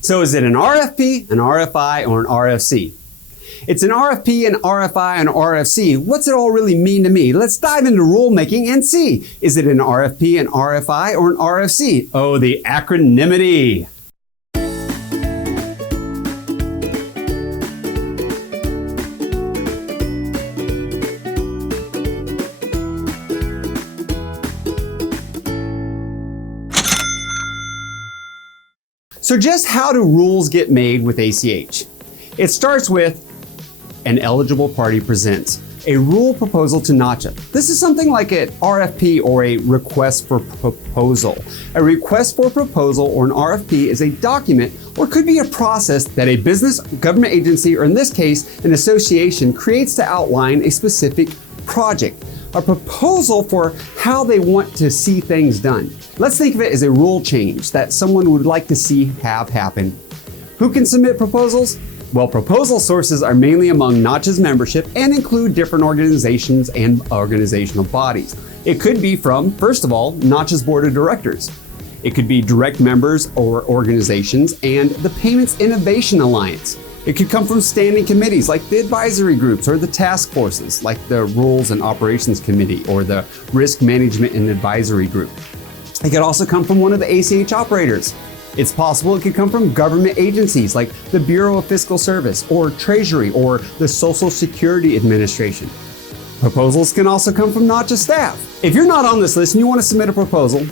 So is it an RFP, an RFI, or an RFC? It's an RFP, an RFI, and an RFC. What's it all really mean to me? Let's dive into rulemaking and see. Is it an RFP, an RFI, or an RFC? Oh, the acronymity. So just how do rules get made with ACH? It starts with an eligible party presents a rule proposal to NACHA. This is something like an RFP or a request for proposal. A request for proposal or an RFP is a document or could be a process that a business, government agency, or in this case, an association creates to outline a specific project. A proposal for how they want to see things done. Let's think of it as a rule change that someone would like to see have happen. Who can submit proposals? Well, proposal sources are mainly among NACHA's membership and include different organizations and organizational bodies. It could be from, first of all, NACHA's board of directors. It could be direct members or organizations and the Payments Innovation Alliance. It could come from standing committees like the advisory groups or the task forces like the Rules and Operations Committee or the Risk Management and Advisory Group. It could also come from one of the ACH operators. It's possible it could come from government agencies like the Bureau of Fiscal Service or Treasury or the Social Security Administration. Proposals can also come from NACHA staff. If you're not on this list and you want to submit a proposal,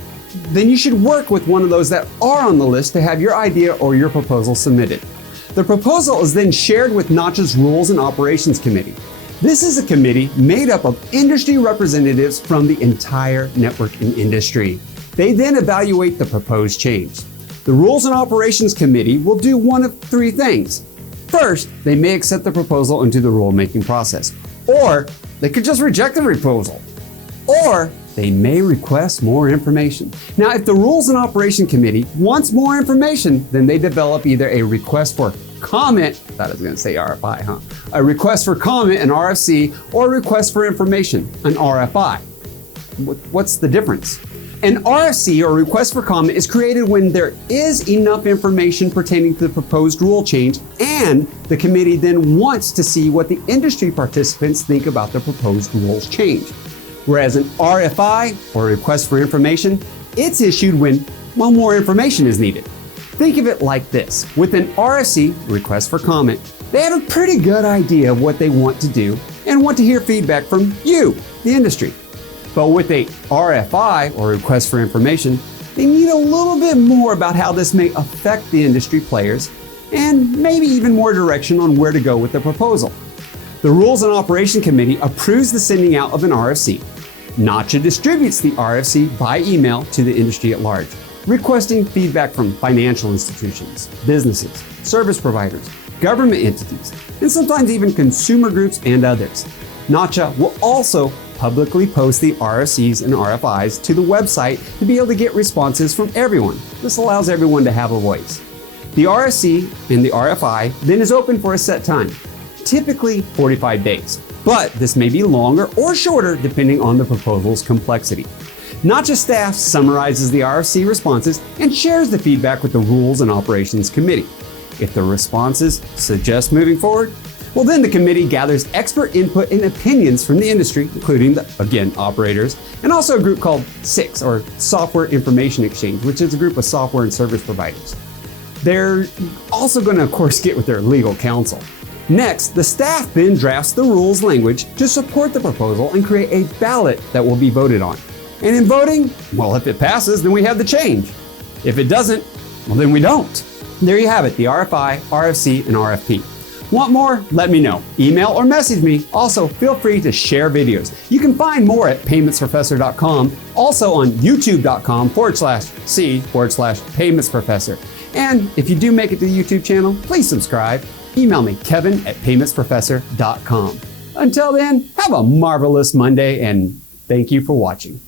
then you should work with one of those that are on the list to have your idea or your proposal submitted. The proposal is then shared with NACHA's Rules and Operations Committee. This is a committee made up of industry representatives from the entire network and industry. They then evaluate the proposed change. The Rules and Operations Committee will do one of three things. First, they may accept the proposal into the rulemaking process, or they could just reject the proposal, or they may request more information. Now, if the Rules and Operations Committee wants more information, then they develop either a request for comment, I thought I was going to say RFI, huh? A request for comment, an RFC, or a request for information, an RFI. What's the difference? An RFC, or request for comment, is created when there is enough information pertaining to the proposed rule change and the committee then wants to see what the industry participants think about the proposed rules change. Whereas an RFI, or request for information, it's issued when, well, more information is needed. Think of it like this. With an RFC, request for comment, they have a pretty good idea of what they want to do and want to hear feedback from you, the industry. But with a RFI, or request for information, they need a little bit more about how this may affect the industry players and maybe even more direction on where to go with the proposal. The Rules and Operations Committee approves the sending out of an RFC. NACHA distributes the RFC by email to the industry at large, requesting feedback from financial institutions, businesses, service providers, government entities, and sometimes even consumer groups and others. NACHA will also publicly post the RFCs and RFIs to the website to be able to get responses from everyone. This allows everyone to have a voice. The RFC and the RFI then is open for a set time, typically 45 days, but this may be longer or shorter depending on the proposal's complexity. NACHA staff summarizes the RFC responses and shares the feedback with the Rules and Operations Committee. If the responses suggest moving forward, well, then the committee gathers expert input and opinions from the industry, including the, again, operators, and also a group called SIX, or Software Information Exchange, which is a group of software and service providers. They're also going to, of course, get with their legal counsel. Next, the staff then drafts the rules language to support the proposal and create a ballot that will be voted on. And in voting, well, if it passes, then we have the change. If it doesn't, well, then we don't. There you have it, the RFI, RFC, and RFP. Want more? Let me know. Email or message me. Also, feel free to share videos. You can find more at paymentsprofessor.com, also on youtube.com/c/paymentsprofessor. And if you do make it to the YouTube channel, please subscribe. Email me, kevin@paymentsprofessor.com. Until then, have a marvelous Monday and thank you for watching.